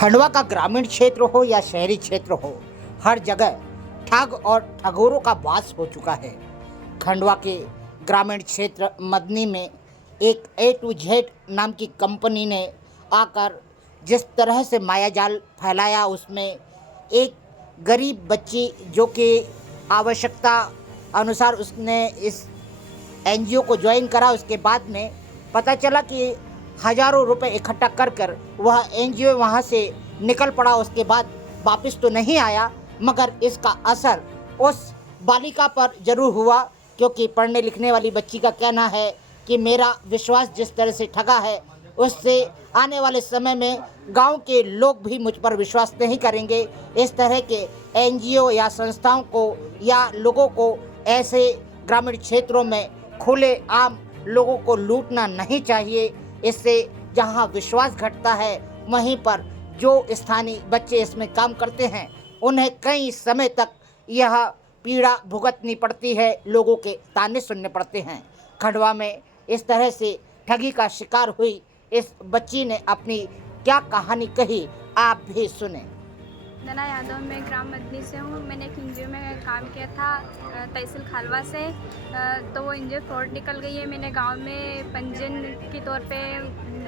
खंडवा का ग्रामीण क्षेत्र हो या शहरी क्षेत्र हो, हर जगह ठग और ठगोरों का वास हो चुका है। खंडवा के ग्रामीण क्षेत्र मदनी में एक A to Z नाम की कंपनी ने आकर जिस तरह से मायाजाल फैलाया, उसमें एक गरीब बच्ची जो कि आवश्यकता अनुसार उसने इस NGO को ज्वाइन करा, उसके बाद में पता चला कि हज़ारों रुपए इकट्ठा कर कर वह NGO वहाँ से निकल पड़ा। उसके बाद वापस तो नहीं आया, मगर इसका असर उस बालिका पर ज़रूर हुआ, क्योंकि पढ़ने लिखने वाली बच्ची का कहना है कि मेरा विश्वास जिस तरह से ठगा है, उससे आने वाले समय में गांव के लोग भी मुझ पर विश्वास नहीं करेंगे। इस तरह के NGO या संस्थाओं को या लोगों को ऐसे ग्रामीण क्षेत्रों में खुले आम लोगों को लूटना नहीं चाहिए। इससे जहां विश्वास घटता है, वहीं पर जो स्थानीय बच्चे इसमें काम करते हैं, उन्हें कई समय तक यह पीड़ा भुगतनी पड़ती है, लोगों के ताने सुनने पड़ते हैं। खंडवा में इस तरह से ठगी का शिकार हुई इस बच्ची ने अपनी क्या कहानी कही, आप भी सुने। नना यादव, मैं ग्राम मदनी से हूँ। मैंने एक NGO में काम किया था तहसील खालवा से, तो वो NGO फ्रॉड निकल गई है। मैंने गांव में पंजीयन के तौर पे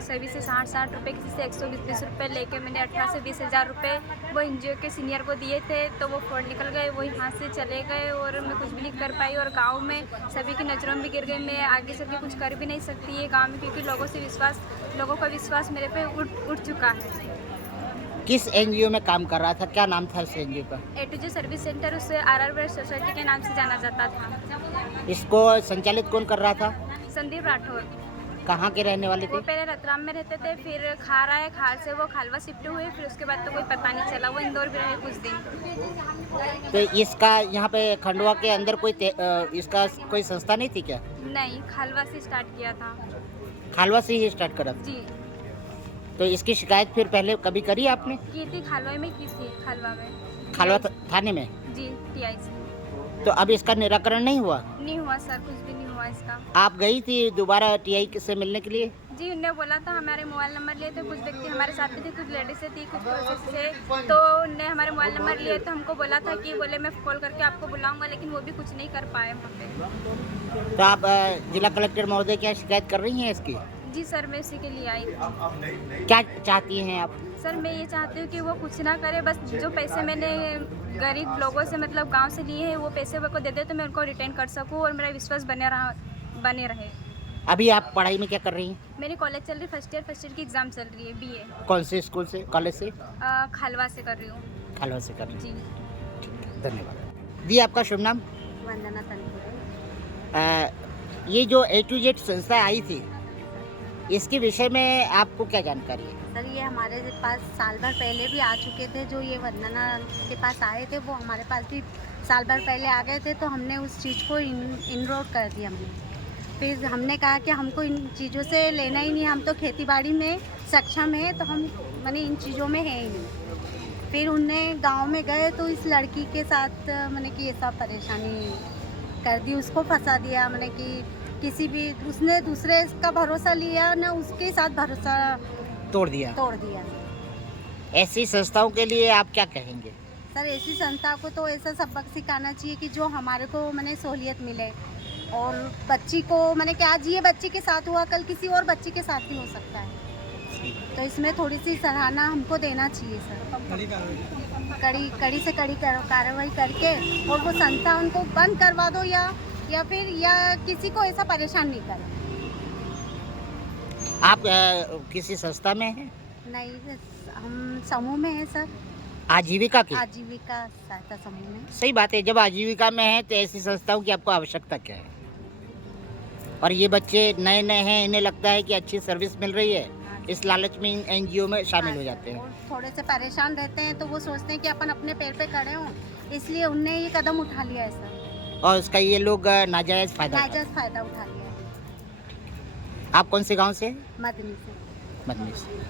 सभी से 60 रुपये, किसी से 120 रुपये लेके मैंने 18 से 20 हज़ार रुपये वो NGO के सीनियर को दिए थे, तो वो फ्रॉड निकल गए, वो यहाँ से चले गए और मैं कुछ भी नहीं कर पाई और गाँव में सभी की नज़रों में गिर गई। मैं आगे चल के कुछ कर भी नहीं सकती है गाँव में, क्योंकि लोगों का विश्वास मेरे पे उठ चुका है। किस NGO में काम कर रहा था, क्या नाम था उस NGO का? A to Z service centre, उसे RR सोसाइटी के नाम से जाना जाता था। इसको संचालित कौन कर रहा था? संदीप राठौर। कहाँ के रहने वाले वो थे? पहले रतलाम में रहते थे, फिर खार से वो खालवा शिफ्ट हुए, फिर उसके बाद तो कोई पता नहीं चला। वो इंदौर भी रहे कुछ दिन। तो इसका यहाँ पे खंडवा के अंदर इसका कोई संस्था नहीं थी क्या? नहीं, खालवा से स्टार्ट किया था। खालवा से ही स्टार्ट करा? जी। तो इसकी शिकायत फिर पहले कभी करी आपने? की थी, खालवा में की थी। खालवा थाने में? जी, TI से। तो अब इसका निराकरण नहीं हुआ? नहीं हुआ सर, कुछ भी नहीं हुआ इसका। आप गई थी दोबारा TI से मिलने के लिए? जी, उनने बोला था, हमारे मोबाइल नंबर लिए थे, कुछ व्यक्ति हमारे साथ में थे, कुछ लेडीज़ थी, कुछ प्रोसेस से, तो उनने हमारे मोबाइल नंबर लिए, तो हमको बोला था कि बोले मैं कॉल करके आपको बुलाऊंगा, लेकिन वो भी कुछ नहीं कर पाए वहाँ पे। तो आप जिला कलेक्टर महोदय क्या शिकायत कर रही हैं इसकी? जी सर, मैं इसी के लिए आई थी। क्या चाहती हैं आप? सर, मैं ये चाहती हूँ कि वो कुछ ना करे, बस जो पैसे मैंने गरीब लोगों से मतलब गांव से लिए हैं, वो पैसे वो को दे दे तो मैं उनको रिटर्न कर सकूँ और मेरा विश्वास बने रहे। अभी आप पढ़ाई में क्या कर रही हैं? मेरी कॉलेज चल रही, फर्स्ट ईयर की एग्ज़ाम चल रही है, BA। कौन से स्कूल से, कॉलेज से? खालवा से कर रही हूँ। खालवा से कर रही जी। हैं, धन्यवाद। दी, आपका शुभ नाम? वंदना तनपुरे। ये जो A to Z संस्था आई थी, इसके विषय में आपको क्या जानकारी है? सर, ये हमारे पास साल भर पहले भी आ चुके थे। जो ये वंदना के पास आए थे, वो हमारे पास भी साल भर पहले आ गए थे, तो हमने उस चीज़ को इनरोल कर दिया। फिर हमने कहा कि हमको इन चीज़ों से लेना ही नहीं, हम तो खेतीबाड़ी में सक्षम है, तो हम माने इन चीज़ों में है ही नहीं। फिर उनने गांव में गए तो इस लड़की के साथ मैंने कि ये सब परेशानी कर दी, उसको फंसा दिया। मैंने कि किसी भी उसने दूसरे का भरोसा लिया ना, उसके साथ भरोसा तोड़ दिया। ऐसी संस्थाओं के लिए आप क्या कहेंगे? सर, ऐसी संस्था को तो ऐसा सबक सिखाना चाहिए कि जो हमारे को मैंने सहूलियत मिले, और बच्ची को मैंने कि आज ये बच्ची के साथ हुआ, कल किसी और बच्ची के साथ भी हो सकता है, तो इसमें थोड़ी सी सराहना हमको देना चाहिए सर। कड़ी से कड़ी कार्रवाई करके और वो संस्था उनको बंद करवा दो, या फिर किसी को ऐसा परेशान नहीं करें। आप किसी संस्था में हैं? नहीं, हम समूह में हैं सर। आजीविका की? आजीविका सहायता समूह में। सही बात है, जब आजीविका में है तो ऐसी संस्थाओं की आपको आवश्यकता क्या है? और ये बच्चे नए हैं, इन्हें लगता है कि अच्छी सर्विस मिल रही है, इस लालच में इन NGO में शामिल हो जाते हैं। और थोड़े से परेशान रहते हैं, तो वो सोचते हैं कि अपन अपने पैर पे खड़े हों, इसलिए उनने ये कदम उठा लिया है सर। और उसका ये लोग नाजायज़ फायदा फायदा उठा लिया है। आप कौन से गांव से? मदनी से। मदनी से।